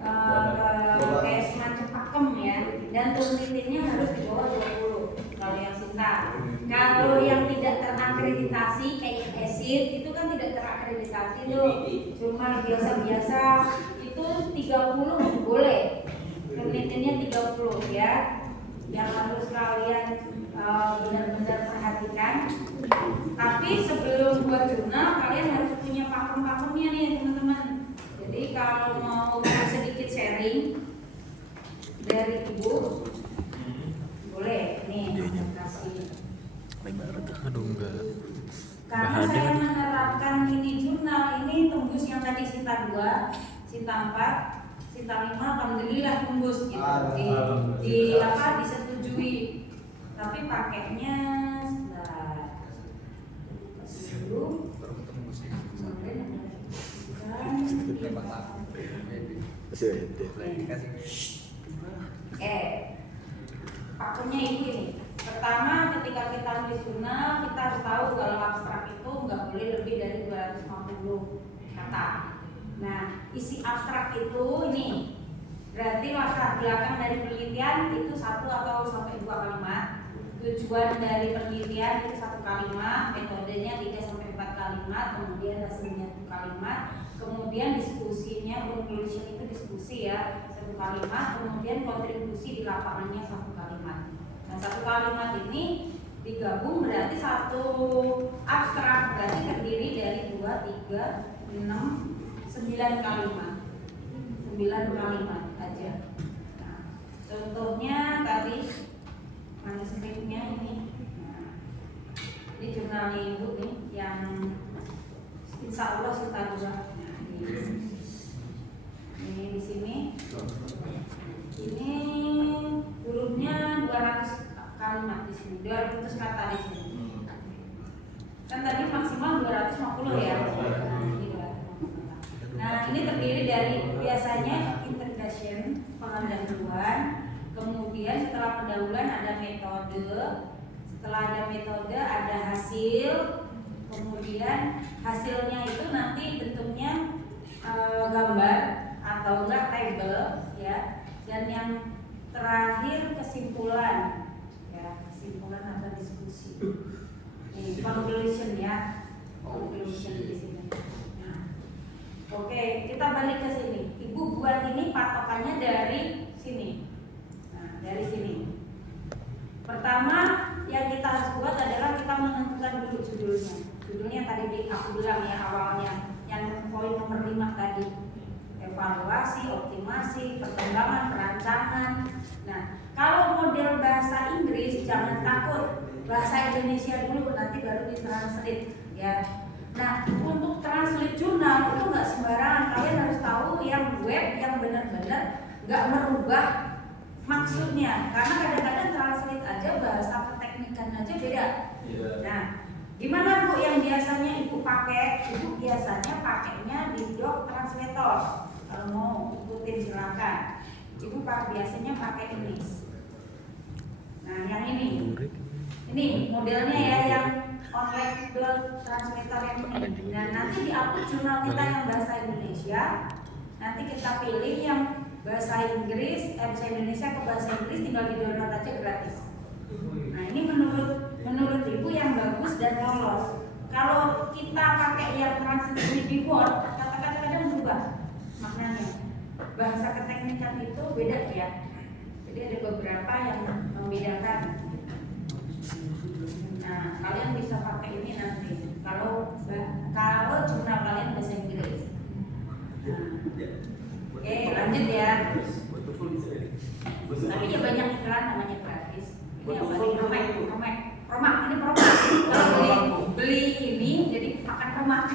kayak semacam pakem ya, dan turnitinnya harus di bawah 20 kalau yang Sinta. Kalau yang tidak terakreditasi kayak ESID itu kan tidak terakreditasi tuh, cuma biasa-biasa itu 30 boleh, turnitinnya 30 ya, yang harus kalian benar-benar perhatikan. Tapi sebelum buat jurnal kalian harus punya pakem-pakemnya nih teman-teman. Jadi kalau mau sedikit sharing dari ibu boleh nih kasih. Aduh enggak. Karena saya menerapkan ini jurnal ini tembus yang tadi Sinta 2, Sinta 4, Sinta 5, alhamdulillah tembus gitu. Disetujui. Tapi pakainya sebentar. Dulu. Pakemnya ini. Pertama, ketika kita nulis jurnal, kita harus tahu kalau abstrak itu nggak boleh lebih dari 250 kata. Nah, isi abstrak itu ini berarti latar belakang dari penelitian itu 1 atau sampai 2 kalimat. Tujuan dari penelitian itu 1 kalimat, metodenya 3 sampai 4 kalimat, kemudian hasilnya 1 kalimat, kemudian diskusinya, conclusion itu diskusi ya 1 kalimat, kemudian kontribusi di lapangannya 1 kalimat. Nah, 1 kalimat ini digabung berarti 1 abstrak, berarti terdiri dari 2, 3, 6, 9 kalimat. 9 kalimat aja. Nah, contohnya tadi manuskripnya ini. Nah, ini jurnalnya ibu nih yang insya Allah Sinta 2. Nah, ini di sini. Ini hurufnya 200 kalimat di sini, 200 kata di sini. Kan tadi maksimal 250 ya. Nah, ini terdiri dari biasanya introduction, pendahuluan, kemudian setelah pendahuluan ada metode, setelah ada metode ada hasil, kemudian hasilnya itu nanti bentuknya gambar atau enggak table ya, dan yang terakhir kesimpulan ya, kesimpulan atau diskusi. Conclusion ya, conclusion di sini. Oke, kita balik ke sini. Ibu buat ini patokannya dari sini. Nah, dari sini. Pertama yang kita harus buat adalah kita menentukan dulu judulnya. Judulnya tadi aku bilang ya awalnya, yang poin nomor 5 tadi. Evaluasi, optimasi, perkembangan, perancangan. Nah, kalau model bahasa Inggris jangan takut. Bahasa Indonesia dulu, nanti baru ditranslate ya. Nah, untuk translate jurnal itu nggak sembarangan. Kalian harus tahu yang web yang benar-benar nggak merubah maksudnya. Karena kadang-kadang translate aja bahasa keteknikan aja beda. Nah, gimana Bu yang biasanya Ibu pakai? Ibu biasanya pakainya di Doc Translator. Kalau mau ikutin silakan. Ibu biasanya pakai ini. Nah, yang ini. Ini modelnya ya yang online translator yang ini. Nah, nanti di-upload jurnal kita yang bahasa Indonesia. Nanti kita pilih yang bahasa Inggris, bahasa Indonesia ke bahasa Inggris, tinggal di-download aja gratis. Nah, ini menurut Ibu yang bagus dan lolos. Kalau kita pakai yang translate di Word, kata-kata kadang berubah maknanya. Bahasa keteknikan itu beda ya. Jadi ada beberapa yang membedakan. Nah, kalian bisa pakai ini nanti. Kalau jurnal kalian bahasa Inggris. Nah, oke, lanjut ya. Tapi ya banyak iklan namanya gratis. Ini apa nih? Promak. Ini promak. Kalau beli ini jadi makan promak.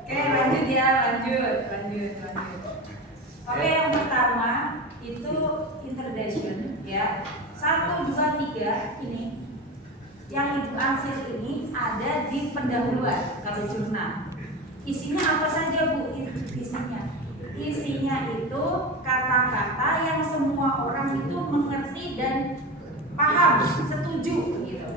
Oke, lanjut ya, lanjut. Oke, yang pertama itu introduction ya. 1, 2, 3 ini yang Ibu ansir ini ada di pendahuluan kalau jurnal. Isinya apa saja Bu? Isinya itu kata-kata yang semua orang itu mengerti dan paham, setuju gitu.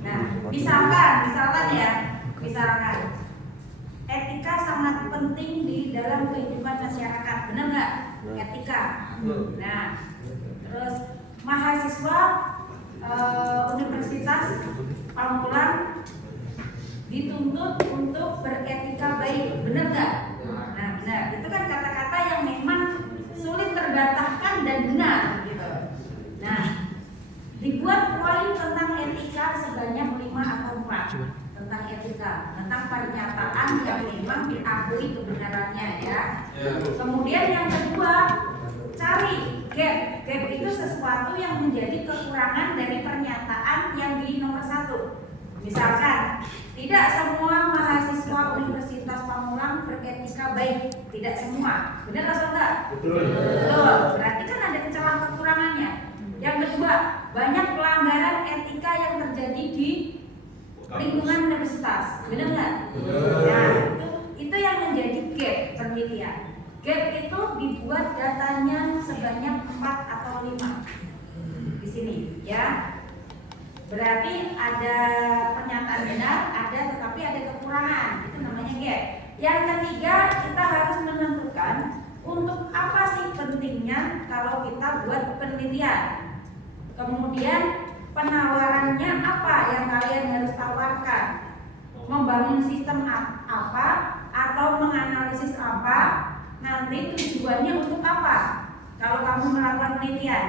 Nah, misalkan ya, penting di dalam kehidupan masyarakat, benar nggak? Etika. Nah, terus mahasiswa Universitas Pamulang dituntut untuk beretika baik, benar nggak? Nah, benar. Itu kan kata-kata yang memang sulit terbantahkan dan benar, gitu. Nah, dibuat poin tentang etika sebanyak 5 atau 4 tentang etika, tentang pernyataan yang memang diakui kebenarannya, ya. Kemudian yang kedua, cari gap. Gap itu sesuatu yang menjadi kekurangan dari pernyataan yang di nomor 1. Misalkan, tidak semua mahasiswa Universitas Pamulang beretika baik. Tidak semua. Benar atau enggak? Betul. Betul. Berarti kan ada celah kekurangannya. Yang kedua, banyak pelanggaran etika yang terjadi di lingkungan universitas. Benar nggak? Nah, itu yang menjadi gap penelitian. Gap itu dibuat datanya sebanyak 4 atau 5 di sini, ya. Berarti ada pernyataan benar, ada tetapi ada kekurangan. Itu namanya gap. Yang ketiga, kita harus menentukan untuk apa sih pentingnya kalau kita buat penelitian. Kemudian penawarannya apa yang kalian harus tawarkan? Membangun sistem apa atau menganalisis apa? Nanti tujuannya untuk apa? Kalau kamu melakukan penelitian,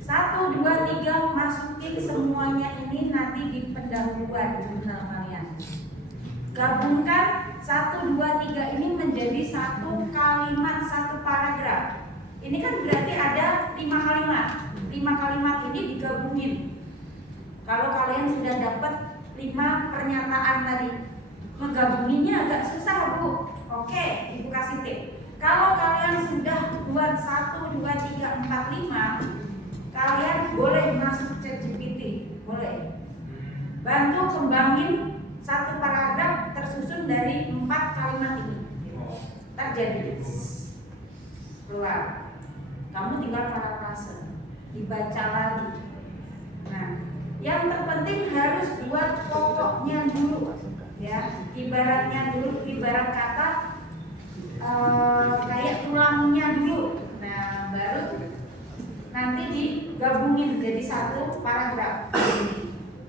1, 2, 3 masukin semuanya ini nanti di pendahuluan jurnal kalian. Gabungkan 1, 2, 3 ini menjadi satu kalimat, satu paragraf. Ini kan berarti ada 5 kalimat. 5 kalimat ini digabungin. Kalau kalian sudah dapat 5 pernyataan tadi, menggabunginnya agak susah, Bu. Oke, Ibu kasih tip. Kalau kalian sudah buat 1, 2, 3, 4, 5, kalian boleh masuk ChatGPT, boleh. Bantu kembangin satu paragraf tersusun dari 4 kalimat ini. Terjadi keluar. Kamu tinggal parafrase, dibaca lagi. Nah, yang terpenting harus buat pokoknya dulu, ya. Ibarat kata kayak tulangnya dulu. Nah, baru nanti digabungin jadi satu paragraf.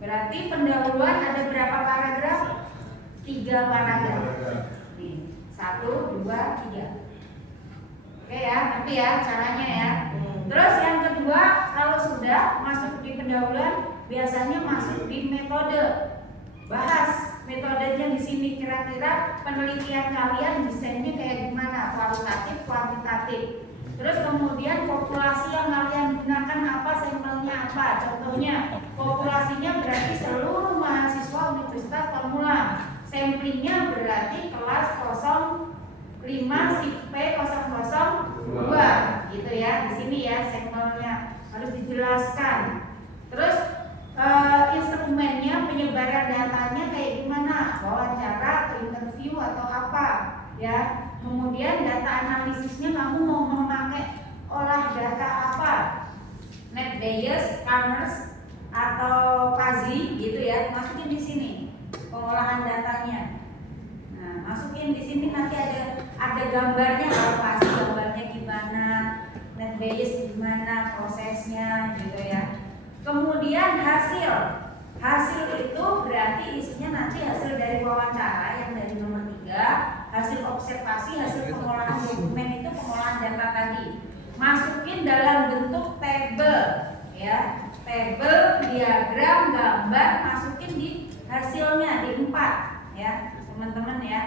Berarti pendahuluan ada berapa paragraf? 3 paragraf. Nih, 1, 2, 3. Oke ya, tapi ya caranya ya. Terus yang kedua, kalau sudah masuk di pendahuluan, biasanya masuk di metode. Bahas metodenya di sini, kira-kira penelitian kalian desainnya kayak gimana? Kualitatif, kuantitatif. Terus kemudian populasi yang kalian gunakan apa, sampelnya apa? Contohnya, populasinya berarti seluruh mahasiswa Universitas Pamulang. Samplingnya berarti kelas 05 SIP P002, gitu ya. Di sini ya sampelnya harus dijelaskan. Terus instrumennya, penyebaran datanya kayak gimana? Wawancara atau interview atau apa? Ya. Kemudian data analisisnya kamu mau memakai olah data apa? Net Bayes, Commerce atau Pazi, gitu ya. Masukin di sini pengolahan datanya. Nah, masukin di sini nanti ada gambarnya, kalau Pazi gambarnya gimana, Net Bayes gimana prosesnya, gitu ya. Kemudian hasil itu berarti isinya nanti hasil dari wawancara yang dari nomor 3, hasil observasi, hasil pengolahan dokumen itu pengolahan data tadi. Masukin dalam bentuk tabel, ya, tabel, diagram, gambar, masukin di hasilnya di 4, ya, teman-teman ya.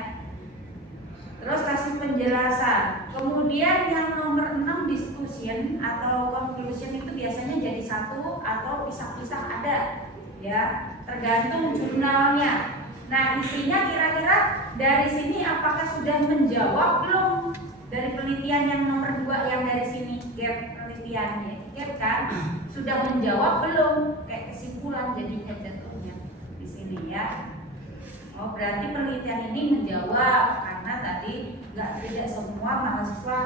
Terus kasih penjelasan. Kemudian yang nomor 6 discussion atau conclusion itu biasanya jadi satu atau pisah-pisah ada, ya, tergantung jurnalnya. Nah, isinya kira-kira dari sini apakah sudah menjawab belum dari penelitian yang nomor 2 yang dari sini, gap penelitiannya, gap kan? Sudah menjawab belum? Kayak kesimpulan jadinya jatuhnya di sini ya. Oh, berarti penelitian ini menjawab karena tadi tidak semua mahasiswa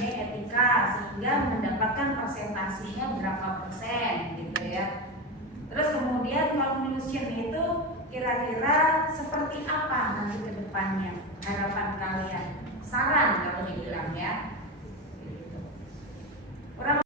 etika sehingga mendapatkan presentasinya berapa persen gitu ya. Terus kemudian conclusion itu kira-kira seperti